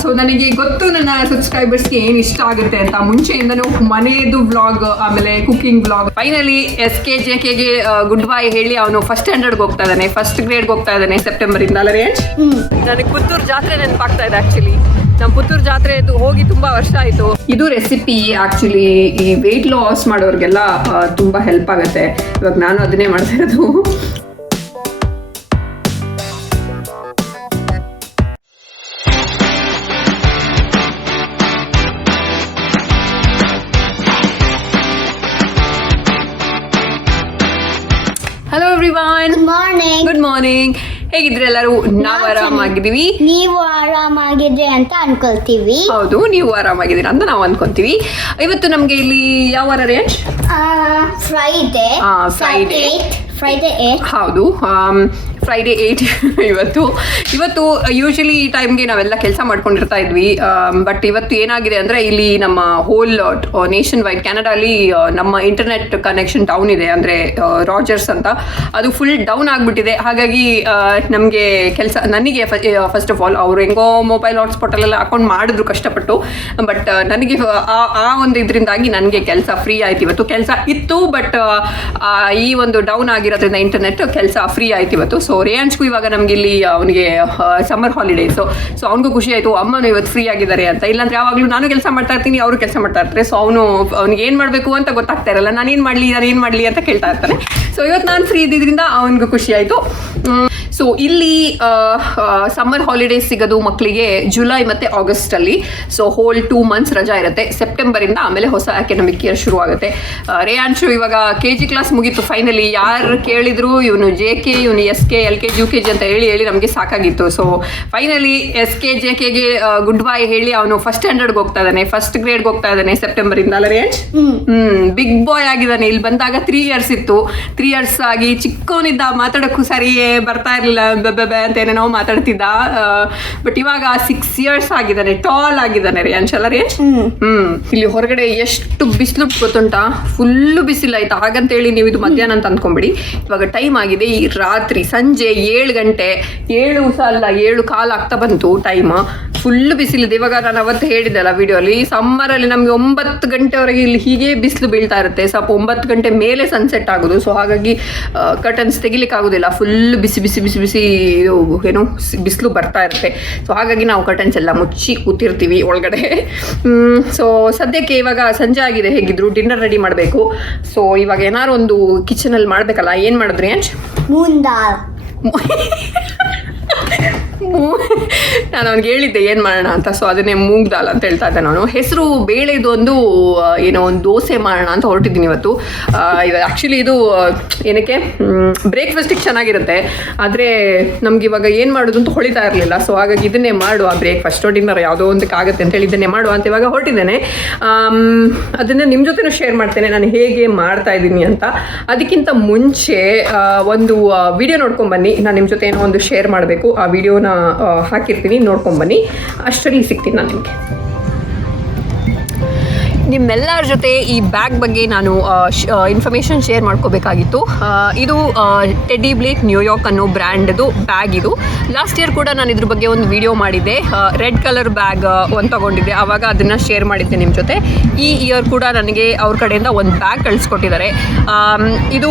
So ನನಗೆ ಗೊತ್ತು ನನ್ನ ಸಬ್ಸ್ಕ್ರೈಬರ್ಸ್ಗೆ ಏನು ಇಷ್ಟ ಆಗುತ್ತೆ ಅಂತ. ಮುಂಚೆಯಿಂದನೂ ಮನೆಯದು ವ್ಲಾಗ್, ಆಮೇಲೆ ಕುಕಿಂಗ್ ವ್ಲಾಗ್. ಫೈನಲಿ SKJKಗೆ ಗುಡ್ ಬೈ ಹೇಳಿ ಅವನು ಫಸ್ಟ್ ಸ್ಟ್ಯಾಂಡರ್ಡ್ಗೆ ಹೋಗ್ತಾ ಇದ್ದಾನೆ, ಫಸ್ಟ್ ಗ್ರೇಡ್ಗೆ ಹೋಗ್ತಾ ಇದ್ದಾನೆ ಸೆಪ್ಟೆಂಬರ್ ಇಂದ. ಅಲ್ಲ ರೇಂಜ್? ನನಗೆ ಪುತ್ತೂರು ಜಾತ್ರೆ ನೆನಪಾಗ್ತಾ ಇದೆ. ಆಕ್ಚುಲಿ ನಮ್ಮ ಪುತ್ತೂರು ಜಾತ್ರೆ ಹೋಗಿ ತುಂಬಾ ವರ್ಷ ಆಯ್ತು. ಇದು ರೆಸಿಪಿ ಆಕ್ಚುಲಿ ಈ ವೆಯ್ಟ್ ಲಾಸ್ ಮಾಡೋರಿಗೆಲ್ಲ ತುಂಬಾ ಹೆಲ್ಪ್ ಆಗುತ್ತೆ. ಇವಾಗ ನಾನು ಅದನ್ನೇ ಮಾಡ್ತಾ ಇರೋದು. Hello everyone, good morning. ಹೇಗಿದ್ರೆ ಎಲ್ಲರೂ? ನಾವು ಆರಾಮಾಗಿದ್ದೀವಿ, ನೀವು ಆರಾಮಾಗಿದ್ರೆ ಅಂತ ಅನ್ಕೊಳ್ತೀವಿ. ಹೌದು, ನೀವು ಆರಾಮಾಗಿದ್ದೀರಾ ಅಂತ ನಾವು ಅನ್ಕೊಂತೀವಿ. ಇವತ್ತು ನಮ್ಗೆ ಇಲ್ಲಿ ಯಾವ ವಾರ ರೇಂಜ್? ಫ್ರೈಡೇ. ಫ್ರೈಡೇ 8. ಹೌದು, ಫ್ರೈಡೇ 8 ಇವತ್ತು ಯೂಶಲಿ ಈ ಟೈಮ್ಗೆ ನಾವೆಲ್ಲ ಕೆಲಸ ಮಾಡ್ಕೊಂಡಿರ್ತಾ ಇದ್ವಿ. ಬಟ್ ಇವತ್ತು ಏನಾಗಿದೆ ಅಂದರೆ ಇಲ್ಲಿ ನಮ್ಮ ಹೋಲ್ ನೇಷನ್ ವೈಡ್ ಕೆನಡಾಲಿ ನಮ್ಮ ಇಂಟರ್ನೆಟ್ ಕನೆಕ್ಷನ್ ಡೌನ್ ಇದೆ. ಅಂದರೆ ರಾಜರ್ಸ್ ಅಂತ ಅದು ಫುಲ್ ಡೌನ್ ಆಗಿಬಿಟ್ಟಿದೆ. ಹಾಗಾಗಿ ನಮಗೆ ನನಗೆ ಫಸ್ಟ್ ಆಫ್ ಆಲ್ ಅವ್ರು ಹೆಂಗೋ ಮೊಬೈಲ್ ಹಾಟ್ಸ್ಪಾಟಲ್ಲೆಲ್ಲ ಹಾಕೊಂಡು ಮಾಡಿದ್ರು ಕಷ್ಟಪಟ್ಟು. ಬಟ್ ನನಗೆ ಆ ಒಂದು ಇದರಿಂದಾಗಿ ನನಗೆ ಕೆಲಸ ಫ್ರೀ ಆಯ್ತು. ಇವತ್ತು ಕೆಲಸ ಇತ್ತು, ಬಟ್ ಈ ಒಂದು ಡೌನ್ ಆಗಿರೋದ್ರಿಂದ ಇಂಟರ್ನೆಟ್ ಕೆಲಸ ಫ್ರೀ ಆಯ್ತು ಇವತ್ತು. ಸೊ ರೇಂಜ್ಗೂ ಇವಾಗ ನಮ್ಗೆ ಇಲ್ಲಿ ಅವನಿಗೆ ಸಮ್ಮರ್ ಹಾಲಿಡೇಸು. ಸೊ ಅವನಿಗೂ ಖುಷಿ ಆಯಿತು, ಅಮ್ಮನೂ ಇವತ್ತು ಫ್ರೀ ಆಗಿದ್ದಾರೆ ಅಂತ. ಇಲ್ಲಾಂದ್ರೆ ಯಾವಾಗಲೂ ನಾನು ಕೆಲಸ ಮಾಡ್ತಾ ಇರ್ತೀನಿ, ಅವರು ಕೆಲಸ ಮಾಡ್ತಾ ಇರ್ತಾರೆ. ಸೊ ಅವ್ನಿಗೆ ಏನು ಮಾಡಬೇಕು ಅಂತ ಗೊತ್ತಾಗ್ತಾ ಇರಲ್ಲ. ನಾನೇನು ಮಾಡಲಿ ಅಂತ ಕೇಳ್ತಾ ಇರ್ತಾನೆ. ಸೊ ಇವತ್ತು ನಾನು ಫ್ರೀ ಇದ್ದಿದ್ದರಿಂದ ಅವನಿಗೂ ಖುಷಿ ಆಯಿತು. ಸೊ ಇಲ್ಲಿ ಸಮ್ಮರ್ ಹಾಲಿಡೇಸ್ ಸಿಗೋದು ಮಕ್ಕಳಿಗೆ ಜುಲೈ ಮತ್ತು ಆಗಸ್ಟಲ್ಲಿ. ಸೊ ಹೋಲ್ 2 months ರಜಾ ಇರುತ್ತೆ. ಸೆಪ್ಟೆಂಬರಿಂದ ಆಮೇಲೆ ಹೊಸ ಅಕಾಡೆಮಿಕ್ ಇಯರ್ ಶುರು ಆಗುತ್ತೆ. ರೇಯಾಂಶು ಇವಾಗ KG ಕ್ಲಾಸ್ ಮುಗೀತು ಫೈನಲಿ. ಯಾರು ಕೇಳಿದ್ರು ಇವನು JK, ಇವನು SK, LKG, UKG ಅಂತ ಹೇಳಿ ನಮಗೆ ಸಾಕಾಗಿತ್ತು. ಸೊ ಫೈನಲಿ SKJKಗೆ ಗುಡ್ ಬೈ ಹೇಳಿ ಅವನು ಫಸ್ಟ್ ಸ್ಟ್ಯಾಂಡರ್ಡ್ಗೆ ಹೋಗ್ತಾ ಇದ್ದಾನೆ, ಫಸ್ಟ್ ಗ್ರೇಡ್ಗೆ ಹೋಗ್ತಾ ಇದ್ದಾನೆ ಸೆಪ್ಟೆಂಬರ್ ಇಂದ. ಅಲ್ಲ ರೇಂಜ್? ಬಿಗ್ ಬಾಯ್ ಆಗಿದ್ದಾನೆ. ಇಲ್ಲಿ ಬಂದಾಗ 3 years ಇತ್ತು. 3 years ಆಗಿ ಚಿಕ್ಕವನಿದ್ದ, ಮಾತಾಡೋಕ್ಕೂ ಸರಿಯೇ ಬರ್ತಾ ಇರಲಿಲ್ಲ, ಬೆಬ್ಬೆ ಅಂತ ಏನೇನೋ ಮಾತಾಡ್ತಿದ್ದ. ಬಟ್ ಇವಾಗ 6 years ಆಗಿದ್ದಾನೆ, ಟಾಲ್ ಆಗಿದ್ದಾನೆ ರೇಂಜ್. ಅಲ್ಲ ರೇಂಜ್? ಇಲ್ಲಿ ಹೊರಗಡೆ ಎಷ್ಟು ಬಿಸಿಲು ಗೊತ್ತುಂಟಾ? ಫುಲ್ಲು ಬಿಸಿಲು ಆಯ್ತು. ಹಾಗಂತೇಳಿ ನೀವು ಇದು ಮಧ್ಯಾಹ್ನ ಅಂತ ಅಂದ್ಕೊಂಬಿಡಿ. ಇವಾಗ ಟೈಮ್ ಆಗಿದೆ ಈ ರಾತ್ರಿ ಸಂಜೆ 7 ಗಂಟೆ, 7:15 ಆಗ್ತಾ ಬಂತು ಟೈಮ್. ಫುಲ್ಲು ಬಿಸಿಲಿದೆ. ಇವಾಗ ನಾನು ಅವತ್ತು ಹೇಳಿದ್ದೆ ಅಲ್ಲ ವಿಡಿಯೋಲಿ, ಸಮ್ಮರಲ್ಲಿ ನಮಗೆ 9 ಗಂಟೆವರೆಗೆ ಇಲ್ಲಿ ಹೀಗೆ ಬಿಸಿಲು ಬೀಳ್ತಾ ಇರುತ್ತೆ. ಸ್ವಲ್ಪ 9 ಗಂಟೆ ಮೇಲೆ ಸನ್ಸೆಟ್ ಆಗೋದು. ಸೊ ಹಾಗಾಗಿ ಕರ್ಟನ್ಸ್ ತೆಗಿಲಿಕ್ಕೆ ಆಗೋದಿಲ್ಲ. ಫುಲ್ ಬಿಸಿ ಏನು ಬಿಸಿಲು ಬರ್ತಾ ಇರುತ್ತೆ. ಸೊ ಹಾಗಾಗಿ ನಾವು ಕರ್ಟನ್ಸ್ ಎಲ್ಲ ಮುಚ್ಚಿ ಕೂತಿರ್ತೀವಿ ಒಳಗಡೆ. ಸೊ ಸದ್ಯಕ್ಕೆ ಇವಾಗ ಸಂಜೆ ಆಗಿದೆ. ಹೇಗಿದ್ರು ಡಿನ್ನರ್ ರೆಡಿ ಮಾಡಬೇಕು. ಸೊ ಇವಾಗ ಏನಾದ್ರು ಒಂದು ಕಿಚನಲ್ಲಿ ಮಾಡಬೇಕಲ್ಲ. ಏನು ಮಾಡಿದ್ರಿ ಅಂಚ್? ನಾನು ಅವ್ನಿಗೆ ಹೇಳಿದ್ದೆ ಏನು ಮಾಡೋಣ ಅಂತ. ಸೊ ಅದನ್ನೇ ಮೂಂಗ್ ದಾಲ್ ಅಂತ ಹೇಳ್ತಾ ಇದ್ದೆ ನಾನು. ಹೆಸರು ಬೇಳೆದು ಒಂದು ಒಂದು ದೋಸೆ ಮಾಡೋಣ ಅಂತ ಹೊರಟಿದ್ದೀನಿ ಇವತ್ತು. ಆ್ಯಕ್ಚುಲಿ ಇದು ಏನಕ್ಕೆ ಬ್ರೇಕ್ಫಾಸ್ಟಿಗೆ ಚೆನ್ನಾಗಿರುತ್ತೆ. ಆದರೆ ನಮ್ಗೆ ಇವಾಗ ಏನು ಮಾಡೋದು ಅಂತ ಹೊಳಿತಾ ಇರಲಿಲ್ಲ. ಸೊ ಹಾಗಾಗಿ ಇದನ್ನೇ ಮಾಡುವ, ಬ್ರೇಕ್ಫಾಸ್ಟ್ ಡಿನ್ನರ್ ಯಾವುದೋ ಒಂದಕ್ಕೆ ಆಗುತ್ತೆ ಅಂತೇಳಿ ಇದನ್ನೇ ಮಾಡುವ ಅಂತ ಇವಾಗ ಹೊರಟಿದ್ದೇನೆ. ಅದನ್ನು ನಿಮ್ಮ ಜೊತೆನೂ ಶೇರ್ ಮಾಡ್ತೇನೆ ನಾನು ಹೇಗೆ ಮಾಡ್ತಾ ಇದ್ದೀನಿ ಅಂತ. ಅದಕ್ಕಿಂತ ಮುಂಚೆ ಒಂದು ವಿಡಿಯೋ ನೋಡ್ಕೊಂಬನ್ನಿ. ನಾನು ನಿಮ್ಮ ಜೊತೆ ಏನೋ ಒಂದು ಶೇರ್ ಮಾಡಬೇಕು. ಆ ವಿಡಿಯೋನ ಹಾಕಿರ್ತೀನಿ, ನೋಡ್ಕೊಂಬನ್ನಿ. ಅಷ್ಟರಲ್ಲಿ ಸಿಗ್ತೀನಿ ನಾನು ನಿಮಗೆ. ನಿಮ್ಮೆಲ್ಲರ ಜೊತೆ ಈ ಬ್ಯಾಗ್ ಬಗ್ಗೆ ನಾನು ಇನ್ಫಾರ್ಮೇಷನ್ ಶೇರ್ ಮಾಡ್ಕೋಬೇಕಾಗಿತ್ತು. ಇದು ಟೆಡಿ ಬ್ಲೇಕ್ ನ್ಯೂಯಾರ್ಕ್ ಅನ್ನೋ ಬ್ರ್ಯಾಂಡ್ದು ಬ್ಯಾಗ್. ಇದು ಲಾಸ್ಟ್ ಇಯರ್ ಕೂಡ ನಾನು ಇದ್ರ ಬಗ್ಗೆ ಒಂದು ವಿಡಿಯೋ ಮಾಡಿದ್ದೆ. ರೆಡ್ ಕಲರ್ ಬ್ಯಾಗ್ ಒಂದು ತೊಗೊಂಡಿದ್ದೆ, ಆವಾಗ ಅದನ್ನು ಶೇರ್ ಮಾಡಿದ್ದೆ ನಿಮ್ಮ ಜೊತೆ. ಈ ಇಯರ್ ಕೂಡ ನನಗೆ ಅವ್ರ ಕಡೆಯಿಂದ ಒಂದು ಬ್ಯಾಗ್ ಕಳಿಸ್ಕೊಟ್ಟಿದ್ದಾರೆ. ಇದು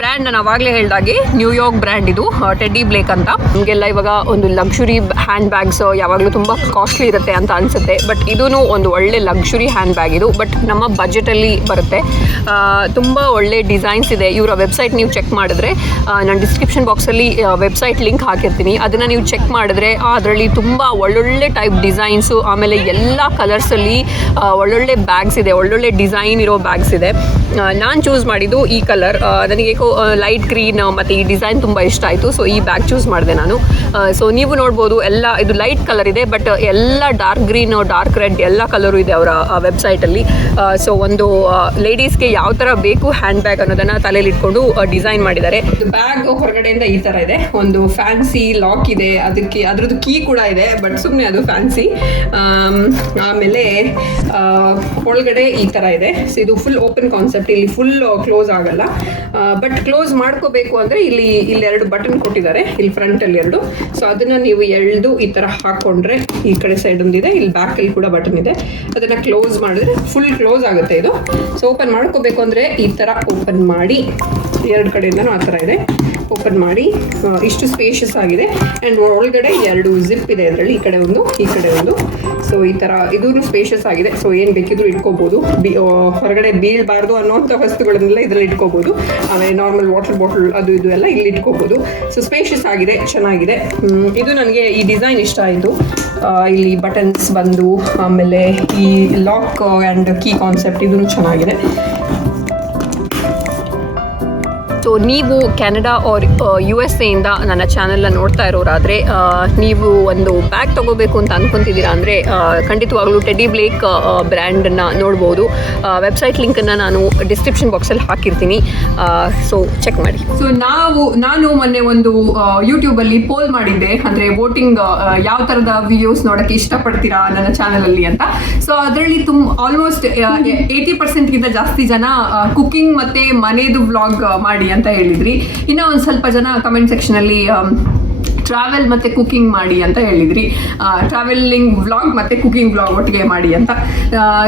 ಬ್ರ್ಯಾಂಡ್ ನಾನು ಆವಾಗಲೇ ಹೇಳಿದಾಗೆ ನ್ಯೂಯಾರ್ಕ್ ಬ್ರ್ಯಾಂಡ್ ಇದು, ಟೆಡಿ ಬ್ಲೇಕ್ ಅಂತ. ನಮಗೆಲ್ಲ ಇವಾಗ ಒಂದು ಲಕ್ಸುರಿ ಹ್ಯಾಂಡ್ ಬ್ಯಾಗ್ಸ್ ಯಾವಾಗಲೂ ತುಂಬ ಕಾಸ್ಟ್ಲಿ ಇರುತ್ತೆ ಅಂತ ಅನಿಸುತ್ತೆ. ಬಟ್ ಇದೂ ಒಂದು ಒಳ್ಳೆ ಲಕ್ಸುರಿ ಹ್ಯಾಂಡ್ ಬ್ಯಾಗ್ ಇದು. ಬಟ್ ನಮ್ಮ ಬಜೆಟಲ್ಲಿ ಬರುತ್ತೆ. ತುಂಬ ಒಳ್ಳೆ ಡಿಸೈನ್ಸ್ ಇದೆ. ಇವರ ವೆಬ್ಸೈಟ್ ನೀವು ಚೆಕ್ ಮಾಡಿದ್ರೆ, ನಾನು ಡಿಸ್ಕ್ರಿಪ್ಷನ್ ಬಾಕ್ಸಲ್ಲಿ ವೆಬ್ಸೈಟ್ ಲಿಂಕ್ ಹಾಕಿರ್ತೀನಿ. ಅದನ್ನು ನೀವು ಚೆಕ್ ಮಾಡಿದ್ರೆ ಅದರಲ್ಲಿ ತುಂಬ ಒಳ್ಳೊಳ್ಳೆ ಟೈಪ್ ಡಿಸೈನ್ಸು, ಆಮೇಲೆ ಎಲ್ಲ ಕಲರ್ಸಲ್ಲಿ ಒಳ್ಳೊಳ್ಳೆ ಬ್ಯಾಗ್ಸ್ ಇದೆ, ಒಳ್ಳೊಳ್ಳೆ ಡಿಸೈನ್ ಇರೋ ಬ್ಯಾಗ್ಸ್ ಇದೆ. ನಾನು ಚೂಸ್ ಮಾಡಿದ್ದು ಈ ಕಲರ್. ನನಗೆ ಲೈಟ್ ಗ್ರೀನ್ ಮತ್ತು ಈ ಡಿಸೈನ್ ತುಂಬ ಇಷ್ಟ ಆಯಿತು. ಸೊ ಈ ಬ್ಯಾಗ್ ಚೂಸ್ ಮಾಡಿದೆ ನಾನು. ಸೊ ನೀವು ನೋಡ್ಬೋದು, ಎಲ್ಲ ಇದು ಲೈಟ್ ಕಲರ್ ಇದೆ, ಬಟ್ ಎಲ್ಲ ಡಾರ್ಕ್ ಗ್ರೀನ್, ಡಾರ್ಕ್ ರೆಡ್ ಎಲ್ಲ ಕಲರು ಇದೆ ಅವರ ವೆಬ್ಸೈಟಲ್ಲಿ. ಮಾಡಿ. ಸೊ ಒಂದು ಲೇಡೀಸ್ಗೆ ಯಾವ ಥರ ಬೇಕು ಹ್ಯಾಂಡ್ ಬ್ಯಾಗ್ ಅನ್ನೋದನ್ನು ತಲೆಯಲ್ಲಿ ಇಟ್ಕೊಂಡು ಡಿಸೈನ್ ಮಾಡಿದ್ದಾರೆ. ಬ್ಯಾಗ್ ಹೊರಗಡೆಯಿಂದ ಈ ಥರ ಇದೆ, ಒಂದು ಫ್ಯಾನ್ಸಿ ಲಾಕ್ ಇದೆ, ಅದ್ರದ್ದು ಕೀ ಕೂಡ ಇದೆ, ಬಟ್ ಸುಮ್ಮನೆ ಅದು ಫ್ಯಾನ್ಸಿ. ಆಮೇಲೆ ಒಳಗಡೆ ಈ ಥರ ಇದೆ. ಸೊ ಇದು ಫುಲ್ ಓಪನ್ ಕಾನ್ಸೆಪ್ಟ್, ಇಲ್ಲಿ ಫುಲ್ ಕ್ಲೋಸ್ ಆಗಲ್ಲ. ಬಟ್ ಕ್ಲೋಸ್ ಮಾಡ್ಕೋಬೇಕು ಅಂದರೆ ಇಲ್ಲಿ 2 ಬಟನ್ ಕೊಟ್ಟಿದ್ದಾರೆ, ಇಲ್ಲಿ ಫ್ರಂಟಲ್ಲಿ 2. ಸೊ ಅದನ್ನು ನೀವು ಎಳೆದು ಈ ಥರ ಹಾಕ್ಕೊಂಡ್ರೆ ಈ ಕಡೆ ಸೈಡ್ ಒಂದಿದೆ, ಇಲ್ಲಿ ಬ್ಯಾಕಲ್ಲಿ ಕೂಡ ಬಟನ್ ಇದೆ. ಅದನ್ನು ಕ್ಲೋಸ್ ಮಾಡಿದ್ರೆ ಫುಲ್ ಕ್ಲೋಸ್ ಆಗುತ್ತೆ ಇದು. ಸೊ ಓಪನ್ ಮಾಡ್ಕೋಬೇಕು ಅಂದರೆ ಈ ಥರ ಓಪನ್ ಮಾಡಿ, 2 ಕಡೆಯಿಂದನೂ ಆ ಥರ ಇದೆ. ಓಪನ್ ಮಾಡಿ ಇಷ್ಟು ಸ್ಪೇಷಿಯಸ್ ಆಗಿದೆ. ಆ್ಯಂಡ್ ಒಳಗಡೆ 2 ಜಿಪ್ ಇದೆ ಇದರಲ್ಲಿ, ಈ ಕಡೆ ಒಂದು. ಸೊ ಈ ಥರ ಇದೂ ಸ್ಪೇಷಿಯಸ್ ಆಗಿದೆ. ಸೊ ಏನು ಬೇಕಿದ್ರು ಇಟ್ಕೋಬೋದು, ಹೊರಗಡೆ ಬೀಳಬಾರ್ದು ಅನ್ನೋಂಥ ವಸ್ತುಗಳನ್ನೆಲ್ಲ ಇದರಲ್ಲಿ ಇಟ್ಕೋಬೋದು. ಆಮೇಲೆ ನಾರ್ಮಲ್ ವಾಟರ್ ಬಾಟಲ್ ಅದು ಇದು ಎಲ್ಲ ಇಲ್ಲಿ ಇಟ್ಕೋಬೋದು. ಸೊ ಸ್ಪೇಷಿಯಸ್ ಆಗಿದೆ, ಚೆನ್ನಾಗಿದೆ. ಇದು ನನಗೆ ಈ ಡಿಸೈನ್ ಇಷ್ಟ ಆಯಿತು. ಇಲ್ಲಿ ಬಟನ್ಸ್ ಬಂದು, ಆಮೇಲೆ ಈ ಲಾಕ್ ಆ್ಯಂಡ್ ಕೀ ಕಾನ್ಸೆಪ್ಟ್ ಇದೂ ಚೆನ್ನಾಗಿದೆ. ಸೊ ನೀವು ಕೆನಡಾ ಆರ್ USA ಇಂದ ನನ್ನ ಚಾನೆಲ್ನ ನೋಡ್ತಾ ಇರೋರಾದರೆ ನೀವು ಒಂದು ಬ್ಯಾಗ್ ತೊಗೋಬೇಕು ಅಂತ ಅಂದ್ಕೊತಿದ್ದೀರಾ ಅಂದರೆ ಖಂಡಿತವಾಗ್ಲೂ ಟೆಡಿ ಬ್ಲೇಕ್ ಬ್ರ್ಯಾಂಡನ್ನು ನೋಡ್ಬೋದು. ವೆಬ್ಸೈಟ್ ಲಿಂಕನ್ನು ನಾನು ಡಿಸ್ಕ್ರಿಪ್ಷನ್ ಬಾಕ್ಸಲ್ಲಿ ಹಾಕಿರ್ತೀನಿ, ಸೊ ಚೆಕ್ ಮಾಡಿ. ಸೊ ನಾನು ಮೊನ್ನೆ ಒಂದು ಯೂಟ್ಯೂಬಲ್ಲಿ ಪೋಲ್ ಮಾಡಿದ್ದೆ, ಅಂದರೆ ವೋಟಿಂಗ್ ಯಾವ ಥರದ ವಿಡಿಯೋಸ್ ನೋಡೋಕ್ಕೆ ಇಷ್ಟಪಡ್ತೀರಾ ನನ್ನ ಚಾನಲಲ್ಲಿ ಅಂತ. ಸೊ ಅದರಲ್ಲಿ ಆಲ್ಮೋಸ್ಟ್ 80%ಗಿಂತ ಜಾಸ್ತಿ ಜನ ಕುಕ್ಕಿಂಗ್ ಮತ್ತು ಮನೆದು ವ್ಲಾಗ್ ಮಾಡಿ ಅಂತ ಹೇಳಿದ್ರಿ. ಇನ್ನೂ ಒಂದು ಸ್ವಲ್ಪ ಜನ ಕಮೆಂಟ್ ಸೆಕ್ಷನಲ್ಲಿ ಟ್ರಾವೆಲ್ ಮತ್ತು ಕುಕ್ಕಿಂಗ್ ಮಾಡಿ ಅಂತ ಹೇಳಿದ್ರಿ. ಟ್ರಾವೆಲಿಂಗ್ ವ್ಲಾಗ್ ಮತ್ತು ಕುಕ್ಕಿಂಗ್ ವ್ಲಾಗ್ ಒಟ್ಟಿಗೆ ಮಾಡಿ ಅಂತ.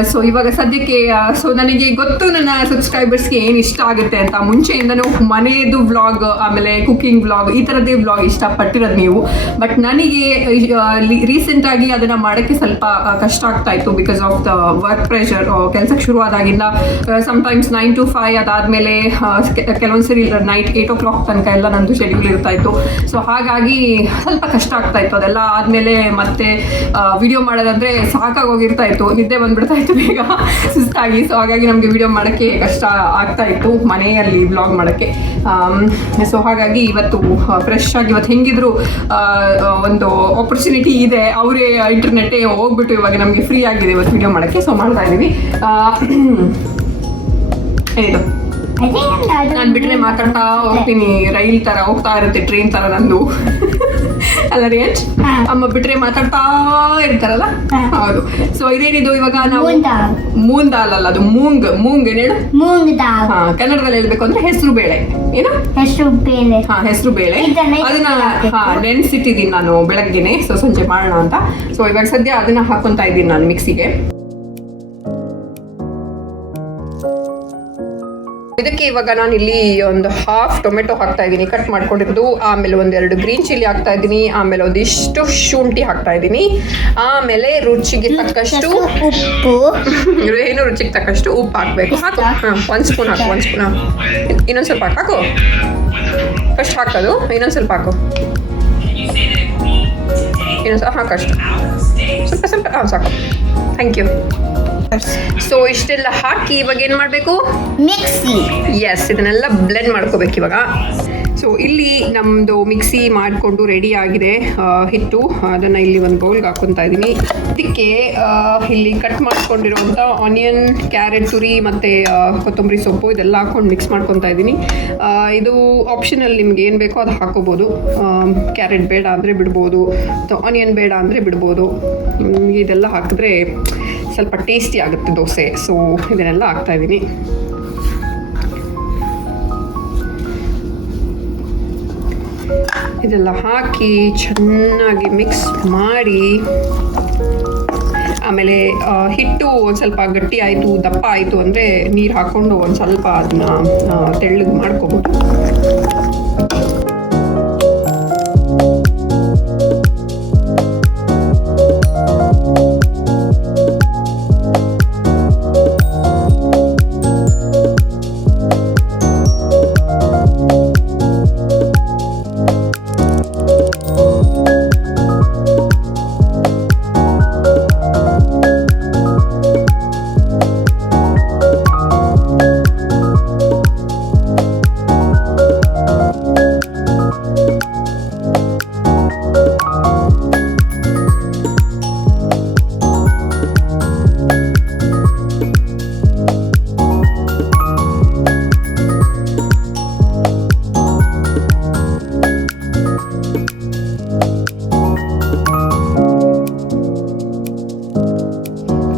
ಸೊ ಇವಾಗ ಸದ್ಯಕ್ಕೆ ಸೊ ನನಗೆ ಗೊತ್ತು ನನ್ನ ಸಬ್ಸ್ಕ್ರೈಬರ್ಸ್ಗೆ ಏನು ಇಷ್ಟ ಆಗುತ್ತೆ ಅಂತ. ಮುಂಚೆಯಿಂದನೂ ಮನೆಯದು ವ್ಲಾಗ್, ಆಮೇಲೆ ಕುಕ್ಕಿಂಗ್ ವ್ಲಾಗ್, ಈ ಥರದ್ದೇ ವ್ಲಾಗ್ ಇಷ್ಟಪಟ್ಟಿರೋದು ನೀವು. ಬಟ್ ನನಗೆ ರೀಸೆಂಟಾಗಿ ಅದನ್ನು ಮಾಡೋಕ್ಕೆ ಸ್ವಲ್ಪ ಕಷ್ಟ ಆಗ್ತಾ ಇತ್ತು, because of the work pressure. ಕೆಲಸಕ್ಕೆ ಶುರುವಾದಾಗಿಂದ ಸಮ್ಟೈಮ್ಸ್ 9 to 5, ಅದಾದಮೇಲೆ ಕೆಲವೊಂದು ಸರಿ ನೈಟ್ 8 o'clock ತನಕ ಎಲ್ಲ ನಂದು ಶೆಡ್ಯೂಲ್ ಇರ್ತಾ ಇತ್ತು. ಸೊ ಹಾಗಾಗಿ ಸ್ವಲ್ಪ ಕಷ್ಟ ಆಗ್ತಾ ಇತ್ತು. ಅದೆಲ್ಲ ಆದಮೇಲೆ ಮತ್ತೆ ವಿಡಿಯೋ ಮಾಡೋದಂದರೆ ಸಾಕಾಗೋಗಿರ್ತಾ ಇತ್ತು, ನಿದ್ದೆ ಬಂದ್ಬಿಡ್ತಾ ಇತ್ತು ಬೇಗ ಸುಸ್ತಾಗಿ. ಸೊ ಹಾಗಾಗಿ ನಮಗೆ ವಿಡಿಯೋ ಮಾಡೋಕ್ಕೆ ಕಷ್ಟ ಆಗ್ತಾ ಇತ್ತು, ಮನೆಯಲ್ಲಿ ವ್ಲಾಗ್ ಮಾಡೋಕ್ಕೆ. ಸೊ ಹಾಗಾಗಿ ಇವತ್ತು ಫ್ರೆಶ್ ಆಗಿ, ಇವತ್ತು ಹೆಂಗಿದ್ರು ಒಂದು ಆಪರ್ಚುನಿಟಿ ಇದೆ, ಅವರೇ ಇಂಟರ್ನೆಟ್ಟೇ ಹೋಗ್ಬಿಟ್ಟು ಇವಾಗ ನಮಗೆ ಫ್ರೀ ಆಗಿದೆ ಇವತ್ತು ವಿಡಿಯೋ ಮಾಡೋಕ್ಕೆ. ಸೊ ಮಾಡ್ತಾ ಇದ್ದೀವಿ. ಇದು ನಾನು ಬಿಟ್ಟರೆ ಮಾತಾಡ್ತಾ ಹೋಗ್ತೀನಿ, ರೈಲ್ ಥರ ಹೋಗ್ತಾ ಇರುತ್ತೆ, ಟ್ರೈನ್ ಥರ ನಂದು ಅಲ್ಲ ರೀ. ಅಮ್ಮ ಬಿಟ್ಟರೆ ಮಾತಾಡ್ತಾ ಇರ್ತಾರಲ್ಲ, ಹೌದು. ಸೊ ಇದೇನಿದು ಇವಾಗ ನಾವು ಮೂಂಗ್ ದಾಲ್ ಅಲ್ಲ, ಅದು ಮೂಂಗ್ ಏನು ಹೇಳು? ಕನ್ನಡದಲ್ಲಿ ಹೇಳ್ಬೇಕು ಅಂದ್ರೆ ಹೆಸರು ಬೇಳೆ. ಏನು ಹೆಸರು ಬೇಳೆ. ಅದನ್ನ ನೆನ್ಸಿಟ್ಟಿದ್ದೀನಿ ನಾನು ಬೆಳಗ್ಗೆನೆ, ಸೊ ಸಂಜೆ ಮಾಡೋಣ ಅಂತ. ಸೊ ಇವಾಗ ಸದ್ಯ ಅದನ್ನ ಹಾಕೊಂತಾ ಇದ್ದೀನಿ ನಾನು ಮಿಕ್ಸಿಗೆ. ಇದಕ್ಕೆ ಇವಾಗ ನಾನು ಇಲ್ಲಿ ಒಂದು ಹಾಫ್ ಟೊಮೆಟೊ ಹಾಕ್ತಾ ಇದ್ದೀನಿ, ಕಟ್ ಮಾಡ್ಕೊಂಡಿರೋದು. ಆಮೇಲೆ 1-2 ಗ್ರೀನ್ ಚಿಲ್ಲಿ ಹಾಕ್ತಾ ಇದ್ದೀನಿ. ಆಮೇಲೆ ಒಂದಿಷ್ಟು ಶುಂಠಿ ಹಾಕ್ತಾ ಇದ್ದೀನಿ. ಆಮೇಲೆ ರುಚಿಗೆ ತಕ್ಕಷ್ಟು ಉಪ್ಪು, ಏನು ರುಚಿಗೆ ತಕ್ಕಷ್ಟು ಉಪ್ಪು ಹಾಕಬೇಕು. ಹಾಕು, 1 ಸ್ಪೂನ್ ಹಾಕು, 1 ಸ್ಪೂನ್. ಇನ್ನೊಂದು ಸ್ವಲ್ಪ ಹಾಕು, ಫಸ್ಟ್ ಹಾಕೋದು, ಇನ್ನೊಂದು ಸ್ವಲ್ಪ ಹಾಕು, ಇನ್ನೊಂದು ಸ್ವಲ್ಪ ಹಾಕಷ್ಟು, ಸ್ವಲ್ಪ ಸಾಕು. Thank you. ಸೊ ಇಷ್ಟೆಲ್ಲ ಹಾಕಿ ಇವಾಗ ಏನು ಮಾಡಬೇಕು? ಮಿಕ್ಸಿ. ಎಸ್, ಇದನ್ನೆಲ್ಲ ಬ್ಲೆಂಡ್ ಮಾಡ್ಕೋಬೇಕು ಇವಾಗ. ಸೊ ಇಲ್ಲಿ ನಮ್ಮದು ಮಿಕ್ಸಿ ಮಾಡಿಕೊಂಡು ರೆಡಿ ಆಗಿದೆ ಹಿಟ್ಟು. ಅದನ್ನು ಇಲ್ಲಿ ಒಂದು ಬೌಲ್ಗೆ ಹಾಕ್ಕೊತಾ ಇದ್ದೀನಿ. ಇದಕ್ಕೆ ಇಲ್ಲಿ ಕಟ್ ಮಾಡ್ಕೊಂಡಿರುವಂಥ ಆನಿಯನ್, ಕ್ಯಾರೆಟ್ ತುರಿ ಮತ್ತು ಕೊತ್ತಂಬರಿ ಸೊಪ್ಪು ಇದೆಲ್ಲ ಹಾಕ್ಕೊಂಡು ಮಿಕ್ಸ್ ಮಾಡ್ಕೊತಾ ಇದ್ದೀನಿ. ಇದು ಆಪ್ಷನಲ್, ನಿಮ್ಗೆ ಏನು ಬೇಕೋ ಅದು ಹಾಕೋಬೋದು. ಕ್ಯಾರೆಟ್ ಬೇಡ ಅಂದರೆ ಬಿಡ್ಬೋದು, ಅಥವಾ ಆನಿಯನ್ ಬೇಡ ಅಂದರೆ ಬಿಡ್ಬೋದು. ಇದೆಲ್ಲ ಹಾಕಿದ್ರೆ ಸ್ವಲ್ಪ ಟೇಸ್ಟಿ ಆಗುತ್ತೆ ದೋಸೆ. ಸೊ ಇದನ್ನೆಲ್ಲ ಹಾಕ್ತಾಯಿದ್ದೀನಿ. ಇದೆಲ್ಲ ಹಾಕಿ ಚೆನ್ನಾಗಿ ಮಿಕ್ಸ್ ಮಾಡಿ, ಆಮೇಲೆ ಹಿಟ್ಟು ಒಂದು ಸ್ವಲ್ಪ ಗಟ್ಟಿ ಆಯಿತು, ದಪ್ಪ ಆಯಿತು ಅಂದರೆ ನೀರು ಹಾಕ್ಕೊಂಡು ಒಂದು ಸ್ವಲ್ಪ ಅದನ್ನ ತೆಳ್ಳಗೆ ಮಾಡ್ಕೊಬೋದು.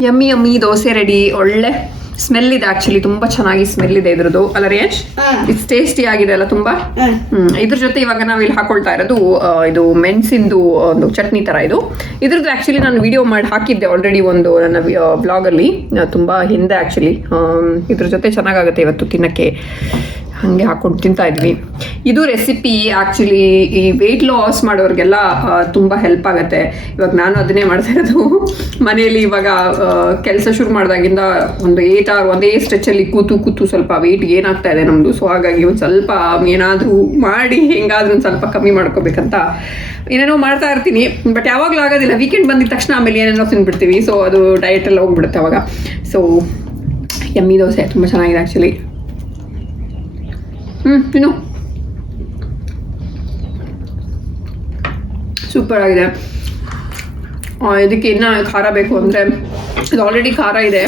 Yummy dosa ready. ಒಳ್ಳೆ ಸ್ಮೆಲ್ ಇದೆ, ಆಕ್ಚುಲಿ ತುಂಬಾ ಚೆನ್ನಾಗಿ ಸ್ಮೆಲ್ ಇದೆ ಇದ್ರದ್ದು ಅಲ್ಲ ರೇಂಜ್. ಇಟ್ಸ್ ಟೇಸ್ಟಿ ಆಗಿದೆ ಅಲ್ಲ ತುಂಬಾ. ಇದ್ರ ಜೊತೆ ಇವಾಗ ನಾವು ಇಲ್ಲಿ ಹಾಕೊಳ್ತಾ ಇರೋದು ಇದು ಮೆಣಸಿಂದು ಒಂದು ಚಟ್ನಿ ತರ ಇದು. ಇದ್ರದ್ದು ಆಕ್ಚುಲಿ ನಾನು ವಿಡಿಯೋ ಮಾಡಿ ಹಾಕಿದ್ದೆ ಆಲ್ರೆಡಿ ಒಂದು ನನ್ನ ಬ್ಲಾಗ್ ಅಲ್ಲಿ, ತುಂಬಾ ಹಿಂದೆ ಆಕ್ಚುಲಿ. ಇದ್ರ ಜೊತೆ ಚೆನ್ನಾಗಾಗುತ್ತೆ ಇವತ್ತು ತಿನ್ನಕ್ಕೆ, ಹಾಗೆ ಹಾಕೊಂಡು ತಿಂತಾ ಇದ್ವಿ. ಇದು ರೆಸಿಪಿ ಆಕ್ಚುಲಿ ಈ ವೆಯ್ಟ್ ಲಾಸ್ ಮಾಡೋರಿಗೆಲ್ಲ ತುಂಬ ಹೆಲ್ಪ್ ಆಗುತ್ತೆ. ಇವಾಗ ನಾನು ಅದನ್ನೇ ಮಾಡ್ತಾ ಇರೋದು ಮನೆಯಲ್ಲಿ. ಇವಾಗ ಕೆಲಸ ಶುರು ಮಾಡಿದಾಗಿಂದ ಒಂದು 8 hours ಒಂದೇ ಸ್ಟ್ರೆಚಲ್ಲಿ ಕೂತು ಸ್ವಲ್ಪ ವೆಯ್ಟ್ ಏನಾಗ್ತಾ ಇದೆ ನಮ್ಮದು. ಸೊ ಹಾಗಾಗಿ ಒಂದು ಸ್ವಲ್ಪ ಏನಾದರೂ ಮಾಡಿ ಹೆಂಗಾದ್ರೂ ಒಂದು ಸ್ವಲ್ಪ ಕಮ್ಮಿ ಮಾಡ್ಕೋಬೇಕಂತ ಏನೇನೋ ಮಾಡ್ತಾ ಇರ್ತೀನಿ. ಬಟ್ ಯಾವಾಗಲೂ ಆಗೋದಿಲ್ಲ. ವೀಕೆಂಡ್ ಬಂದಿದ ತಕ್ಷಣ ಆಮೇಲೆ ಏನೇನೋ ತಿಂದ್ಬಿಡ್ತೀವಿ. ಸೊ ಅದು ಡಯಟೆಲ್ಲ ಹೋಗ್ಬಿಡುತ್ತೆ ಅವಾಗ. ಸೊ ಯಮ್ಮಿ ದೋಸೆ ತುಂಬ ಚೆನ್ನಾಗಿದೆ ಆ್ಯಕ್ಚುಲಿ. ತಿನ್ನು. ಸೂಪರ್ ಆಗಿದೆ. ಇದಕ್ಕೆ ಇನ್ನೂ ಖಾರ ಬೇಕು ಅಂದರೆ, ಇದು ಆಲ್ರೆಡಿ ಖಾರ ಇದೆ.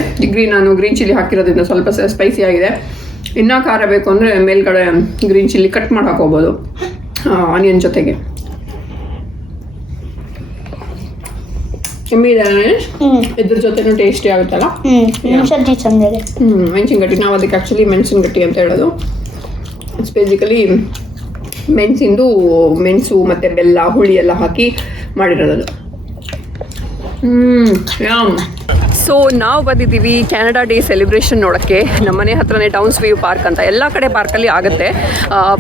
ನಾನು ಗ್ರೀನ್ ಚಿಲ್ಲಿ ಹಾಕಿರೋದ್ರಿಂದ ಸ್ವಲ್ಪ ಸ್ಪೈಸಿ ಆಗಿದೆ. ಇನ್ನೂ ಖಾರ ಬೇಕು ಅಂದರೆ ಮೇಲ್ಗಡೆ ಗ್ರೀನ್ ಚಿಲ್ಲಿ ಕಟ್ ಮಾಡಿ ಹಾಕೋಬೋದು ಆನಿಯನ್ ಜೊತೆಗೆ. ಕಮ್ಮಿ ಇದೆ, ಇದ್ರ ಜೊತೆನೂ ಟೇಸ್ಟಿ ಆಗುತ್ತಲ್ಲ. ಮೆಣಸಿನ ಗಟ್ಟಿ, ನಾವು ಅದಕ್ಕೆ ಆ್ಯಕ್ಚುಲಿ ಮೆಣಸಿನ ಗಟ್ಟಿ ಅಂತ ಹೇಳೋದು. ಇಟ್ಸ್ ಬೇಸಿಕಲಿ ಮೆಣಸು ಮತ್ತು ಬೆಲ್ಲ, ಹುಳಿ ಎಲ್ಲ ಹಾಕಿ ಮಾಡಿರೋದು. ಸೊ ನಾವು ಬಂದಿದ್ದೀವಿ ಕ್ಯಾನಡಾ ಡೇ ಸೆಲೆಬ್ರೇಷನ್ ನೋಡೋಕ್ಕೆ. ನಮ್ಮನೆ ಹತ್ರನೇ ಡೌನ್ಸ್ ವ್ಯೂ ಪಾರ್ಕ್ ಅಂತ, ಎಲ್ಲ ಕಡೆ ಪಾರ್ಕಲ್ಲಿ ಆಗುತ್ತೆ,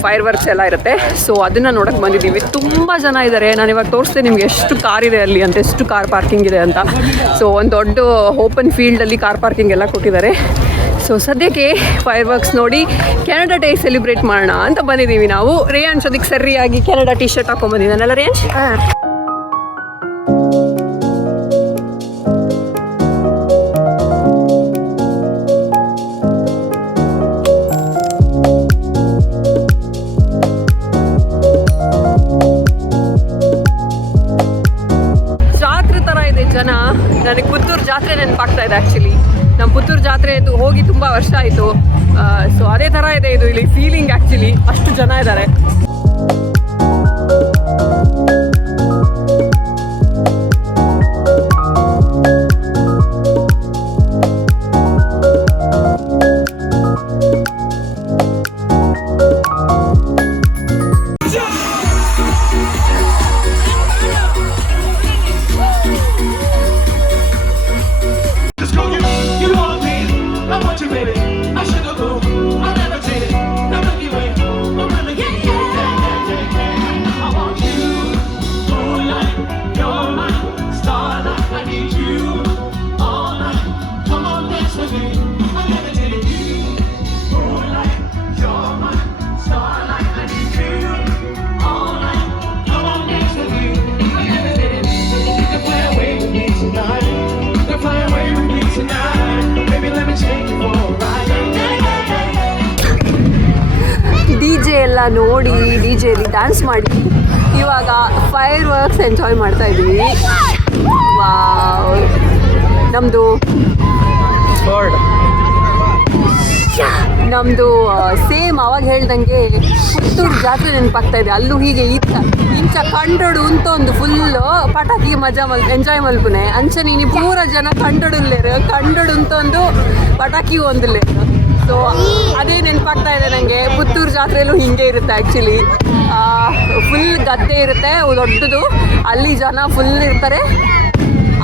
ಫೈರ್ ವರ್ಕ್ಸ್ ಎಲ್ಲ ಇರುತ್ತೆ. ಸೊ ಅದನ್ನು ನೋಡೋಕ್ಕೆ ಬಂದಿದ್ದೀವಿ. ತುಂಬ ಜನ ಇದ್ದಾರೆ. ನಾನು ಇವಾಗ ತೋರಿಸ್ದೆ ನಿಮ್ಗೆ ಎಷ್ಟು ಕಾರ್ ಇದೆ ಅಲ್ಲಿ ಅಂತ, ಎಷ್ಟು ಕಾರ್ ಪಾರ್ಕಿಂಗ್ ಇದೆ ಅಂತ. ಸೊ ಒಂದು ದೊಡ್ಡ ಓಪನ್ ಫೀಲ್ಡಲ್ಲಿ ಕಾರ್ ಪಾರ್ಕಿಂಗ್ ಎಲ್ಲ ಕೊಟ್ಟಿದ್ದಾರೆ. ಸೊ ಸದ್ಯಕ್ಕೆ ಫೈರ್ ವರ್ಕ್ಸ್ ನೋಡಿ ಕ್ಯಾನಡಾ ಡೇ ಸೆಲೆಬ್ರೇಟ್ ಮಾಡೋಣ ಅಂತ ಬಂದಿದ್ದೀವಿ ನಾವು. ರೇಯಾನ್ಸ್ ಅದಕ್ಕೆ ಸರಿಯಾಗಿ ಕ್ಯಾನಡಾ ಟೀ ಶರ್ಟ್ ಹಾಕೊಂಡ್ಬಂದಿದ್ದಾನಲ್ಲ ರೇಯಾನ್ಸ್. ಜಾತ್ರೆ ಥರ ಇದೆ ಜನ. ನನಗೆ ಪುತ್ತೂರು ಜಾತ್ರೆ ನೆನಪಾಗ್ತಾ ಇದೆ ಆ್ಯಕ್ಚುಲಿ. ನಮ್ಮ ಪುತ್ತೂರು ಜಾತ್ರೆ ಹೋಗಿ ತುಂಬ ವರ್ಷ ಆಯಿತು. ಸೊ ಅದೇ ಥರ ಇದೆ ಇದು ಇಲ್ಲಿ ಫೀಲಿಂಗ್ ಆ್ಯಕ್ಚುಲಿ. ಅಷ್ಟು ಜನ ಇದ್ದಾರೆ. ಎಲ್ಲ ನೋಡಿ ಡಿಜೆಲಿ ಡ್ಯಾನ್ಸ್ ಮಾಡಿ ಇವಾಗ ಫೈರ್ ವರ್ಕ್ಸ್ ಎಂಜಾಯ್ ಮಾಡ್ತಾ ಇದ್ದೀವಿ. ನಮ್ಮದು ಸೇಮ್ ಅವಾಗ ಹೇಳ್ದಂಗೆ ಪುತ್ತೂರು ಜಾತ್ರೆ ನೆನಪಾಗ್ತಾ ಇದೆ. ಅಲ್ಲೂ ಹೀಗೆ ಇಂಚ ಕಂಡೋಡು ಅಂತ ಒಂದು ಫುಲ್ಲು ಪಟಾಕಿ ಮಜಾ ಎಂಜಾಯ್ ಮಲ್ಪುನೆ ಅಂಚೆ ನೀನು ಪೂರ ಜನ ಕಂಡೋಡುಲ್ಲೇರು ಕಂಡೋಡು ಅಂತ ಒಂದು ಪಟಾಕಿ ಒಂದುಲ್ಲೇರು. ಸೊ ಅದೇ ನೆನಪಾಗ್ತಾ ಇದೆ ನನಗೆ. ಪುತ್ತೂರು ಜಾತ್ರೆಯಲ್ಲೂ ಹಿಂಗೆ ಇರುತ್ತೆ ಆ್ಯಕ್ಚುಲಿ. ಫುಲ್ ಗದ್ದೆ ಇರುತ್ತೆ ದೊಡ್ಡದು, ಅಲ್ಲಿ ಜನ ಫುಲ್ ಇರ್ತಾರೆ,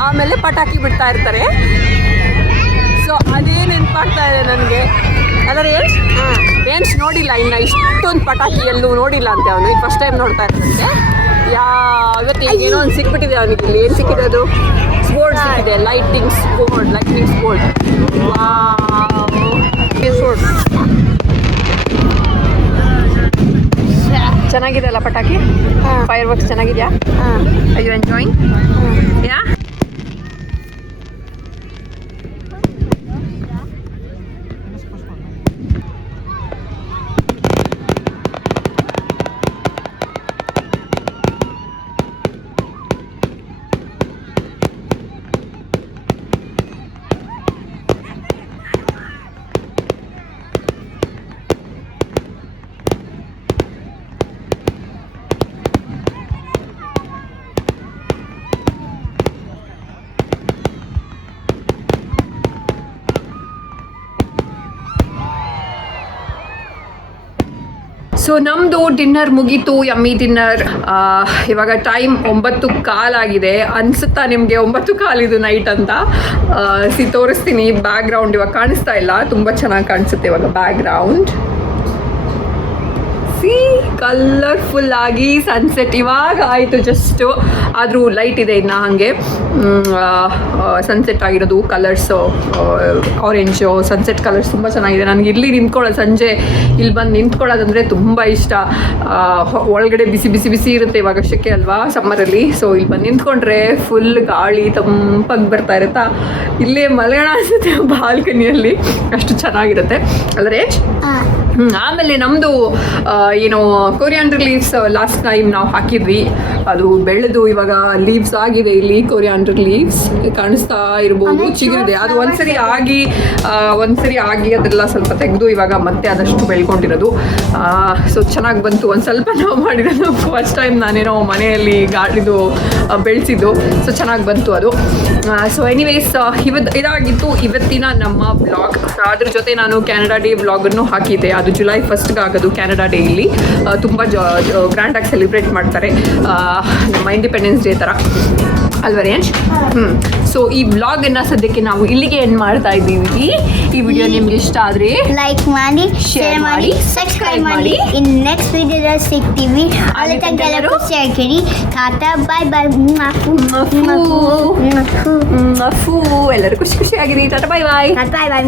ಆಮೇಲೆ ಪಟಾಕಿ ಬಿಡ್ತಾ ಇರ್ತಾರೆ. ಸೊ ಅದೇ ನೆನಪಾಗ್ತಾ ಇದೆ ನನಗೆ. ಅದರ ಏನ್ಸ್ ನೋಡಿಲ್ಲ ಇನ್ನು ಇಷ್ಟೊಂದು ಪಟಾಕಿ ಎಲ್ಲೂ ನೋಡಿಲ್ಲ ಅಂತೆ ಅವನು. ಈಗ ಫಸ್ಟ್ ಟೈಮ್ ನೋಡ್ತಾ ಇರೋದಂತೆ. ಇವತ್ತು ಏನೋ ಒಂದು ಸಿಕ್ಬಿಟ್ಟಿದೆ ಅವನಿಗೆ. ಇಲ್ಲಿ ಏನು ಸಿಕ್ಕಿದೆ? ಅದು ಬೋರ್ಡ್ ಸಿಕ್ಕಿದೆ, ಲೈಟಿಂಗ್ಸ್ ಬೋರ್ಡ್. ಚೆನ್ನಾಗಿದೆ ಅಲ್ಲ ಪಟಾಕಿ? ಫೈರ್ ವರ್ಕ್ಸ್ ಚೆನ್ನಾಗಿದೆಯಾ? I you enjoying? Yeah. So ನಮ್ಮದು ಡಿನ್ನರ್ ಮುಗೀತು, ಯಮ್ಮಿ ಡಿನ್ನರ್. ಇವಾಗ ಟೈಮ್ 9:15 ಆಗಿದೆ ಅನ್ಸುತ್ತಾ ನಿಮಗೆ? 9:15 ಇದು ನೈಟ್ ಅಂತ. ತೋರಿಸ್ತೀನಿ. ಬ್ಯಾಕ್ ಗ್ರೌಂಡ್ ಇವಾಗ ಕಾಣಿಸ್ತಾ ಇಲ್ಲ, ತುಂಬ ಚೆನ್ನಾಗಿ ಕಾಣಿಸುತ್ತೆ ಇವಾಗ ಬ್ಯಾಕ್ ಗ್ರೌಂಡ್. ಕಲರ್ಫುಲ್ ಆಗಿ ಸನ್ಸೆಟ್ ಇವಾಗ ಆಯಿತು ಜಸ್ಟು, ಆದರೂ ಲೈಟ್ ಇದೆ ಇನ್ನು ಹಾಗೆ. ಸನ್ಸೆಟ್ ಆಗಿರೋದು ಕಲರ್ಸ್ ಆರೆಂಜು ಸನ್ಸೆಟ್ ಕಲರ್ಸ್ ತುಂಬ ಚೆನ್ನಾಗಿದೆ. ನನಗೆ ಇಲ್ಲಿ ನಿಂತ್ಕೊಳ್ಳೋದು, ಸಂಜೆ ಇಲ್ಲಿ ಬಂದು ನಿಂತ್ಕೊಳ್ಳೋದಂದರೆ ತುಂಬ ಇಷ್ಟ. ಒಳಗಡೆ ಬಿಸಿ ಬಿಸಿ ಬಿಸಿ ಇರುತ್ತೆ, ಇವಾಗ ಶೆಕೆ ಅಲ್ವಾ ಸಮ್ಮರಲ್ಲಿ. ಸೊ ಇಲ್ಲಿ ಬಂದು ನಿಂತ್ಕೊಂಡ್ರೆ ಫುಲ್ ಗಾಳಿ ತಂಪಾಗಿ ಬರ್ತಾ ಇರುತ್ತಾ, ಇಲ್ಲೇ ಮಲಗೋಣ ಅನಿಸುತ್ತೆ ಬಾಲ್ಕನಿಯಲ್ಲಿ, ಅಷ್ಟು ಚೆನ್ನಾಗಿರುತ್ತೆ ಅಲ್ಲ ರೇಜ್? ಆಮೇಲೆ ನಮ್ಮದು ಏನು ಕೊರಿಯಾಂಡರ್ ಲೀವ್ಸ್ ಲಾಸ್ಟ್ ಟೈಮ್ ನಾವು ಹಾಕಿದ್ವಿ, ಅದು ಬೆಳೆದು ಇವಾಗ ಲೀವ್ಸ್ ಆಗಿದೆ. ಇಲ್ಲಿ ಕೊರಿಯಾಂಡರ್ ಲೀವ್ಸ್ ಕಾಣಿಸ್ತಾ ಇರ್ಬೋದು, ಚಿಗುರಿದೆ. ಅದು ಒಂದ್ಸರಿ ಆಗಿ ಅದೆಲ್ಲ ಸ್ವಲ್ಪ ತೆಗೆದು ಇವಾಗ ಮತ್ತೆ ಅದಷ್ಟು ಬೆಳ್ಕೊಂಡಿರೋದು. ಸೊ ಚೆನ್ನಾಗಿ ಬಂತು. ಒಂದು ಸ್ವಲ್ಪ ನಾವು ಮಾಡಿರೋದು ಫಸ್ಟ್ ಟೈಮ್ ನಾನೇನೋ ಮನೆಯಲ್ಲಿ ಗಾಡಿದು ಬೆಳೆಸಿದ್ದು. ಸೊ ಚೆನ್ನಾಗಿ ಬಂತು ಅದು. ಸೊ ಎನಿವೇಸ್ ಇದಾಗಿತ್ತು ಇವತ್ತಿನ ನಮ್ಮ ಬ್ಲಾಗ್. ಅದ್ರ ಜೊತೆ ನಾನು ಕ್ಯಾನಡಾ ಡೇ ವ್ಲಾಗನ್ನು ಹಾಕಿದ್ದೆ. ಅದು ಜುಲೈ 1st ಆಗೋದು ಕ್ಯಾನಡಾ ಡೇ. ಇಲ್ಲಿ ತುಂಬ ಗ್ರ್ಯಾಂಡಾಗಿ ಸೆಲೆಬ್ರೇಟ್ ಮಾಡ್ತಾರೆ, ನಮ್ಮ ಇಂಡಿಪೆಂಡೆನ್ಸ್ ಡೇ ಥರ ಅಲ್ವಾ ರೇಂಜ್? ಸೊ ಈ ವ್ಲಾಗನ್ನು ಸದ್ಯಕ್ಕೆ ನಾವು ಇಲ್ಲಿಗೆ ಎಂಡ್ ಮಾಡ್ತಾ ಇದ್ದೀವಿ. ಈ ವಿಡಿಯೋ ನಿಮ್ಗೆ ಇಷ್ಟ ಆದರೆ ಲೈಕ್ ಮಾಡಿ, ಶೇರ್ ಮಾಡಿ, ಸಬ್ಸ್ಕ್ರೈಬ್ ಮಾಡಿ. ಇನ್ ನೆಕ್ಸ್ಟ್ ವಿಡಿಯೋದಲ್ಲಿ ಸಿಗ್ತೀವಿ. ಅಲ್ಲಿ ತನಕ ಎಲ್ಲರೂ ಖುಷಿಯಾಗಿರಿ. ಟಾಟಾ, ಬಾಯ್ ಬಾಯ್. ಎಲ್ಲರೂ ಖುಷಿಯಾಗಿರಿ. ಟಾಟಾ, ಬಾಯ್ ಬಾಯ್. ಬಾಯ್ ಬಾಯ್.